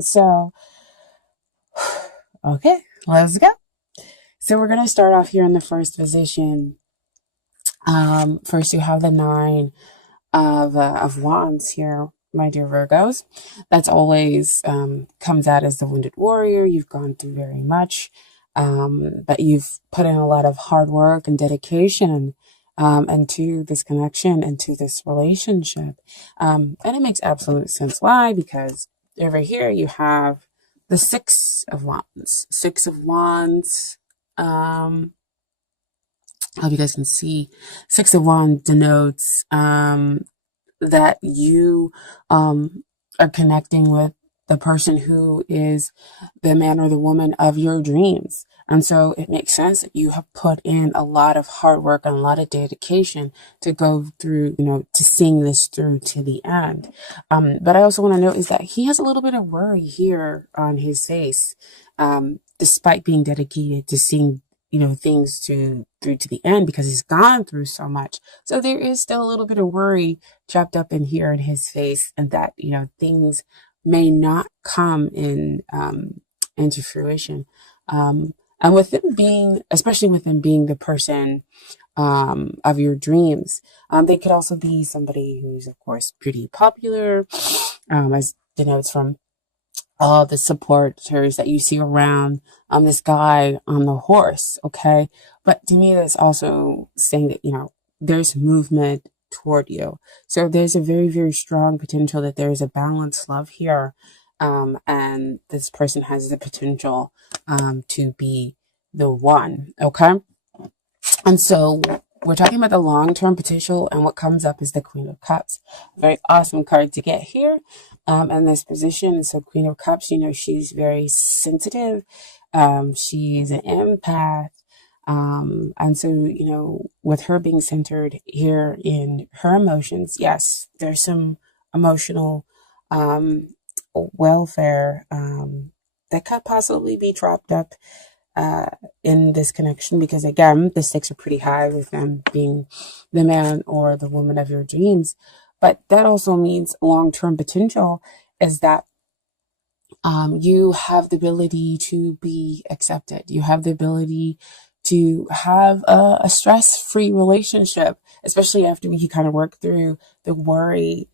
So, okay, let's go. So we're going to start off here in the first position. First, you have the nine of wands here, my dear Virgos. That's always comes out as the wounded warrior. You've gone through very much, but you've put in a lot of hard work and dedication into this connection, into this relationship. And it makes absolute sense. Why? Because over here you have the Six of Wands. Six of Wands. I hope you guys can see. Six of Wands denotes that you are connecting with the person who is the man or the woman of your dreams. And so it makes sense that you have put in a lot of hard work and a lot of dedication to go through, to seeing this through to the end. But I also want to note is that he has a little bit of worry here on his face, despite being dedicated to seeing things through to the end, because he's gone through so much. So there is still a little bit of worry trapped up in here in his face, and that things may not come in into fruition. And with him being, especially with him being the person of your dreams, they could also be somebody who's, of course, pretty popular, as denotes from all the supporters that you see around this guy on the horse. Okay. But to me, that's also saying that, there's movement toward you. So there's a very, very strong potential that there is a balanced love here. And this person has the potential to be the one. Okay. And so we're talking about the long-term potential, and what comes up is the Queen of Cups. Very awesome card to get here in this position. So Queen of Cups, she's very sensitive. She's an empath. And so, with her being centered here in her emotions, yes, there's some emotional welfare that could possibly be dropped up in this connection, because again, the stakes are pretty high with them being the man or the woman of your dreams. But that also means long-term potential is that you have the ability to be accepted. You have the ability to have a stress-free relationship, especially after you kind of work through the worry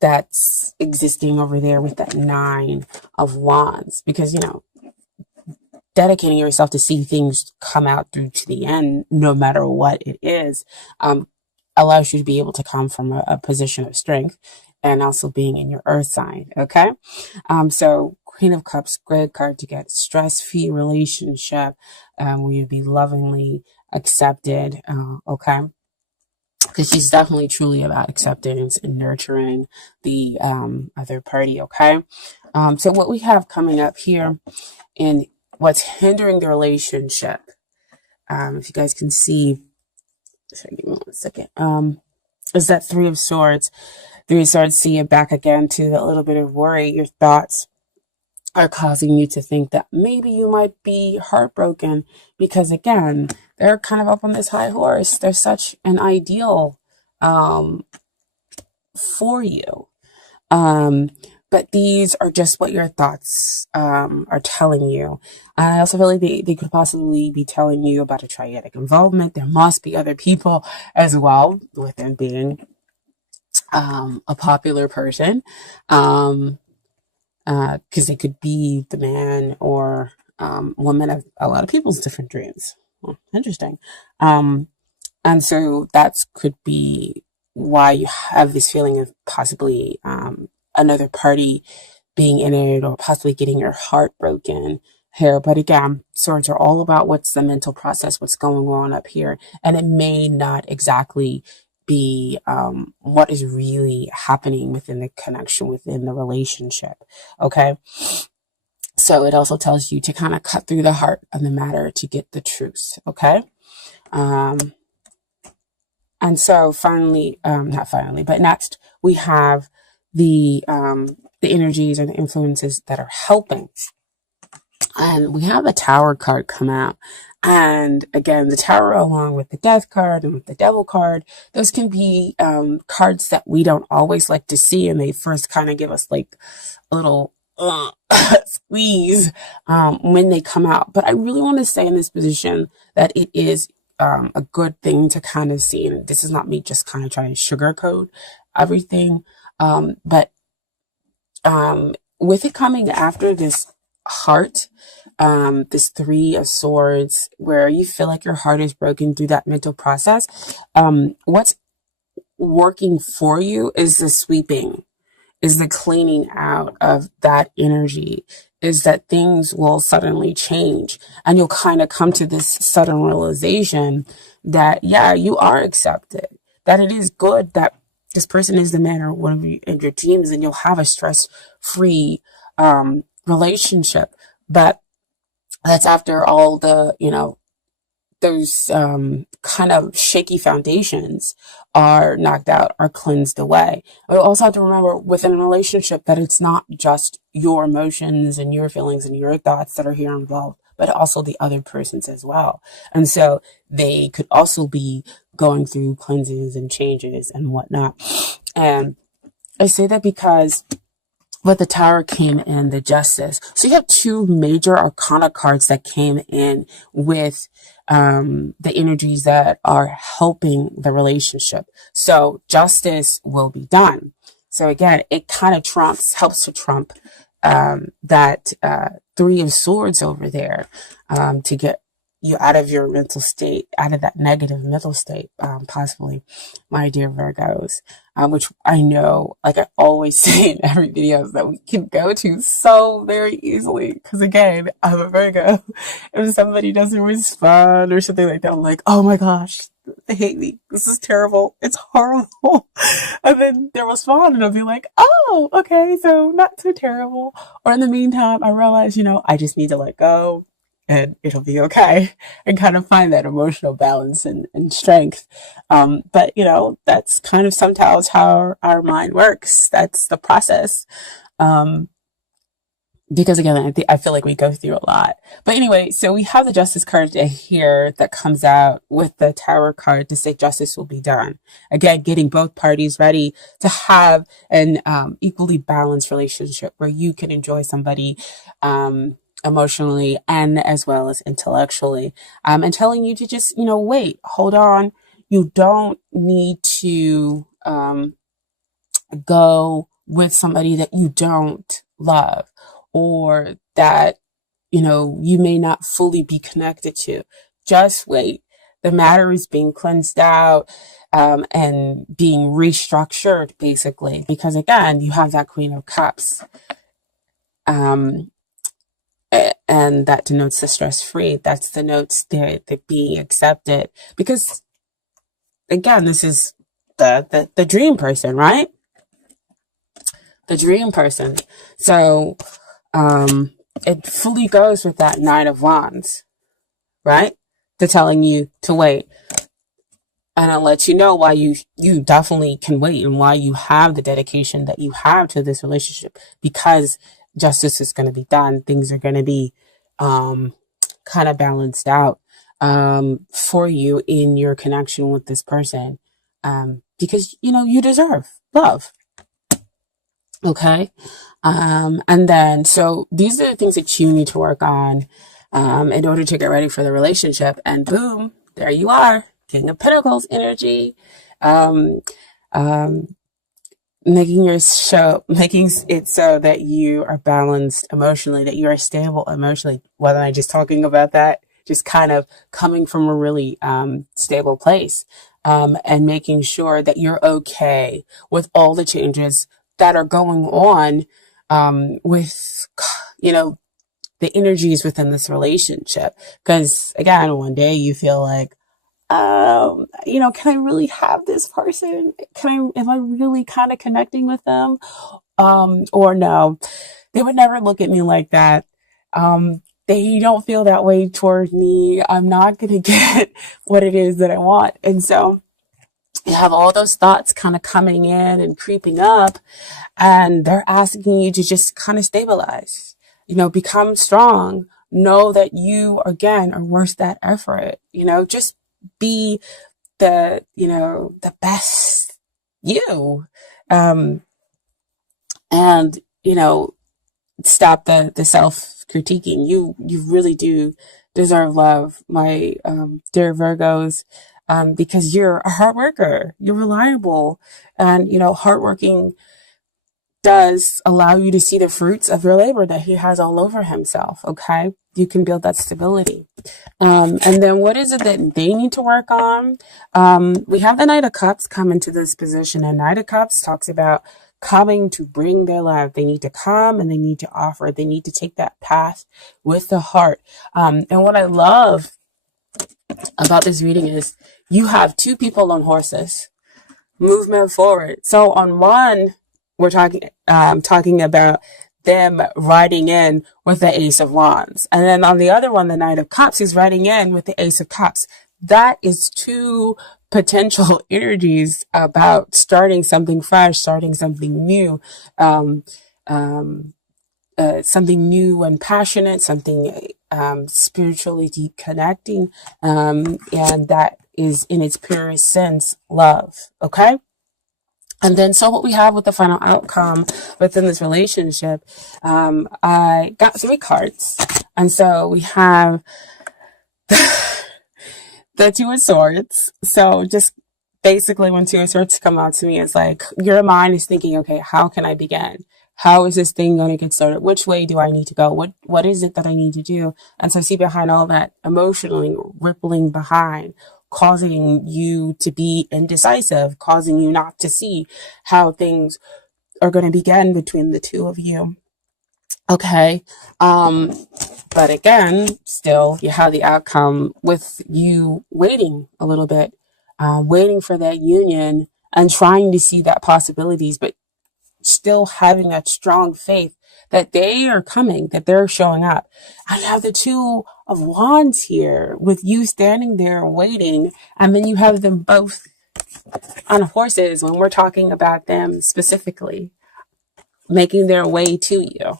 that's existing over there with that Nine of Wands, because dedicating yourself to see things come out through to the end, no matter what it is, allows you to be able to come from a position of strength, and also being in your earth sign. Okay. So Queen of Cups, great card to get. Stress-free relationship, where you'd be lovingly accepted. Okay. Because she's definitely truly about acceptance and nurturing the other party. Okay. So what we have coming up here in what's hindering the relationship, if you guys can see, sorry, give me 1 second, is that Three of Swords. Three of Swords, see it back again to that little bit of worry. Your thoughts are causing you to think that maybe you might be heartbroken, because again, they're kind of up on this high horse. They're such an ideal for you. But these are just what your thoughts are telling you. I also feel like they could possibly be telling you about a triadic involvement. There must be other people as well, with them being a popular person, because they could be the man or woman of a lot of people's different dreams. Well, interesting. And so that could be why you have this feeling of possibly another party being in it, or possibly getting your heart broken here. But again, swords are all about what's the mental process, what's going on up here. And it may not exactly be what is really happening within the connection, within the relationship. Okay. So it also tells you to kind of cut through the heart of the matter to get the truth. Okay. And so finally, not finally, but next we have the energies and the influences that are helping And we have the Tower card come out. And again, the Tower, along with the Death card and with the Devil card, those can be cards that we don't always like to see. And they first kind of give us like a little squeeze when they come out. But I really want to say in this position that it is a good thing to kind of see. And this is not me just kind of trying to sugarcoat everything. But with it coming after this heart, this Three of Swords, where you feel like your heart is broken through that mental process, what's working for you is the sweeping, is the cleaning out of that energy, is that things will suddenly change. And you'll kind of come to this sudden realization that, yeah, you are accepted, that it is good that this person is the man or one of your dreams, and you'll have a stress-free relationship. But that's after all the, those kind of shaky foundations are knocked out, are cleansed away. We also have to remember within a relationship that it's not just your emotions and your feelings and your thoughts that are here involved, but also the other person's as well. And so they could also be going through cleansings and changes and whatnot. And I say that because but the Tower came in, the Justice. So you have two major Arcana cards that came in with the energies that are helping the relationship. So justice will be done. So again, it kind of helps to trump that Three of Swords over there to get you out of your mental state, out of that negative mental state, possibly, my dear Virgos, which I know, like I always say in every video, that we can go to so very easily. Because again, I'm a Virgo. If somebody doesn't respond or something like that, I'm like, oh my gosh, they hate me. This is terrible. It's horrible. And then they'll respond and I'll be like, oh, okay, so not so terrible. Or in the meantime, I realize, I just need to let go and it'll be okay, and kind of find that emotional balance and strength. But that's kind of sometimes how our mind works. That's the process. Because again, I feel like we go through a lot. But anyway, so we have the Justice card here that comes out with the Tower card to say justice will be done. Again, getting both parties ready to have an equally balanced relationship where you can enjoy somebody emotionally and as well as intellectually, and telling you to just, wait, hold on. You don't need to go with somebody that you don't love or that, you may not fully be connected to. Just wait. The matter is being cleansed out and being restructured, basically, because again, you have that Queen of Cups. And that denotes the stress-free. That's the notes that being accepted. Because again, this is the dream person, right? The dream person. So it fully goes with that Nine of Wands, right? To telling you to wait. And I'll let you know why you definitely can wait and why you have the dedication that you have to this relationship, because justice is going to be done. Things are going to be kind of balanced out for you in your connection with this person, because you deserve love. Okay. And then so these are the things that you need to work on in order to get ready for the relationship. And boom, there you are, King of Pentacles energy. Making it so that you are balanced emotionally, that you are stable emotionally. Whether I'm just talking about that, just kind of coming from a really stable place, and making sure that you're okay with all the changes that are going on with the energies within this relationship. Because again, one day you feel like, can I really have this person? Am I really kind of connecting with them? Or no, they would never look at me like that. They don't feel that way toward me. I'm not going to get what it is that I want. And so you have all those thoughts kind of coming in and creeping up, and they're asking you to just kind of stabilize, become strong, know that you, again, are worth that effort. Just be the best you. Um, and, stop the self critiquing. You really do deserve love, my dear Virgos, because you're a hard worker. You're reliable, and hardworking does allow you to see the fruits of your labor that he has all over himself. Okay, you can build that stability. And then what is it that they need to work on? We have the Knight of Cups come into this position, and Knight of Cups talks about coming to bring their love. They need to come and they need to offer. They need to take that path with the heart. And what I love about this reading is you have two people on horses, movement forward. So on one, we're talking about them riding in with the Ace of Wands. And then on the other one, the Knight of Cups is riding in with the Ace of Cups. That is two potential energies about starting something fresh, starting something new, something new and passionate, something spiritually deep connecting, and that is in its purest sense, love. Okay? And then, so what we have with the final outcome within this relationship, I got 3 cards. And so we have the Two of Swords. So just basically when Two of Swords come out to me, it's like your mind is thinking, okay, how can I begin? How is this thing going to get started? Which way do I need to go? What is it that I need to do? And so see behind all that emotionally rippling behind, causing you to be indecisive, causing you not to see how things are going to begin between the two of you. Okay. But again, still you have the outcome with you waiting a little bit, waiting for that union and trying to see that possibilities, but still having that strong faith that they are coming, that they're showing up. I have the Two of Wands here with you standing there waiting, and then you have them both on horses when we're talking about them specifically making their way to you.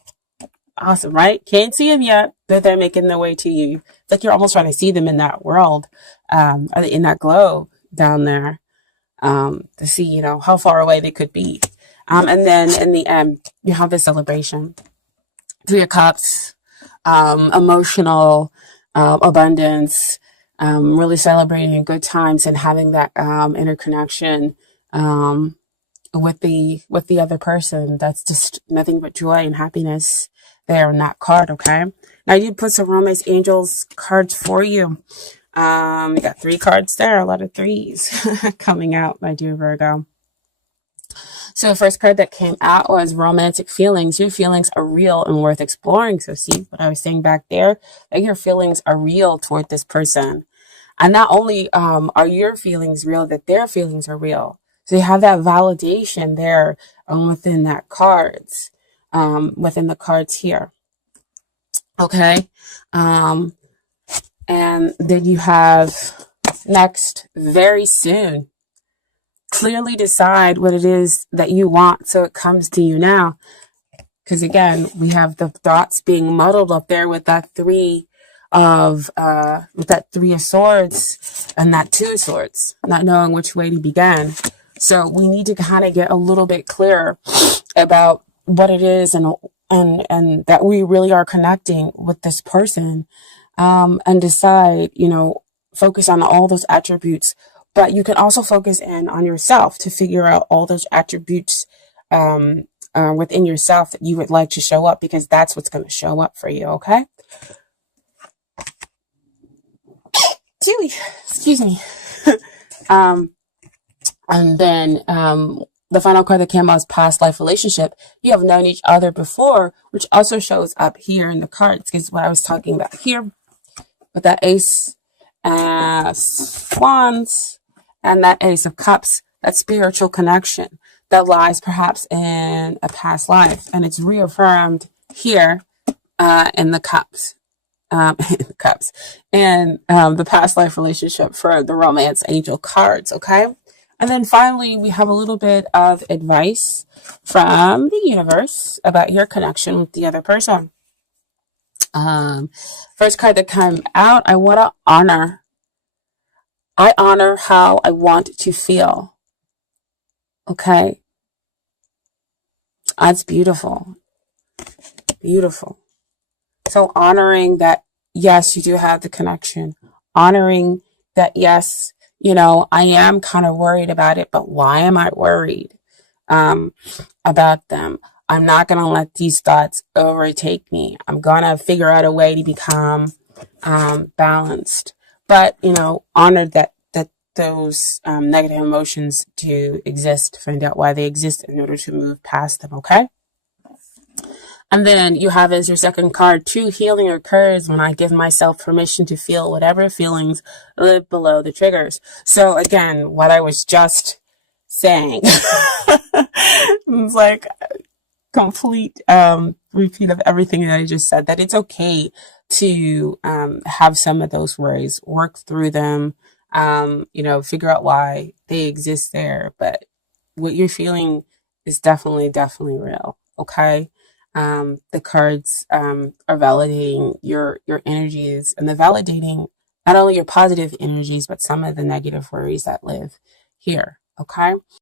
Awesome, right? Can't see them yet, but they're making their way to you. It's like you're almost trying to see them in that world, in that glow down there, to see, how far away they could be. And then in the end, you have the celebration. 3 of Cups, emotional abundance, really celebrating good times and having that interconnection with the other person. That's just nothing but joy and happiness there in that card. Okay, now I did put some romance angels cards for you. You got 3 cards there, a lot of 3s coming out, my dear Virgo. So the first card that came out was romantic feelings. Your feelings are real and worth exploring. So see what I was saying back there? Like your feelings are real toward this person. And not only are your feelings real, that their feelings are real. So you have that validation there within that cards, within the cards here. Okay. And then you have next, very soon. Clearly decide what it is that you want so it comes to you now. Because again, we have the thoughts being muddled up there with that 3 of Swords and that 2 of Swords, not knowing which way to begin. So we need to kind of get a little bit clearer about what it is and that we really are connecting with this person, and decide, focus on all those attributes. But you can also focus in on yourself to figure out all those attributes within yourself that you would like to show up, because that's what's going to show up for you, okay? Excuse me. And then the final card that came out is past life relationship. You have known each other before, which also shows up here in the cards, because what I was talking about here with that Ace Wands and that Ace of Cups, that spiritual connection that lies perhaps in a past life, and it's reaffirmed here in the Cups, in the past life relationship for the romance angel cards. Okay, and then finally we have a little bit of advice from the universe about your connection with the other person. Um, First card that came out, I want to honor. I honor how I want to feel. Okay. That's beautiful. Beautiful. So honoring that, yes, you do have the connection. Honoring that, yes, I am kind of worried about it, but why am I worried um, about them? I'm not going to let these thoughts overtake me. I'm going to figure out a way to become balanced. But, honor that those negative emotions do exist. Find out why they exist in order to move past them, okay? And then you have as your second card, true healing occurs when I give myself permission to feel whatever feelings live below the triggers. So again, what I was just saying, it's like complete repeat of everything that I just said, that it's okay to have some of those worries, work through them, figure out why they exist there. But what you're feeling is definitely, definitely real. Okay. The cards are validating your energies, and they're validating not only your positive energies, but some of the negative worries that live here. Okay.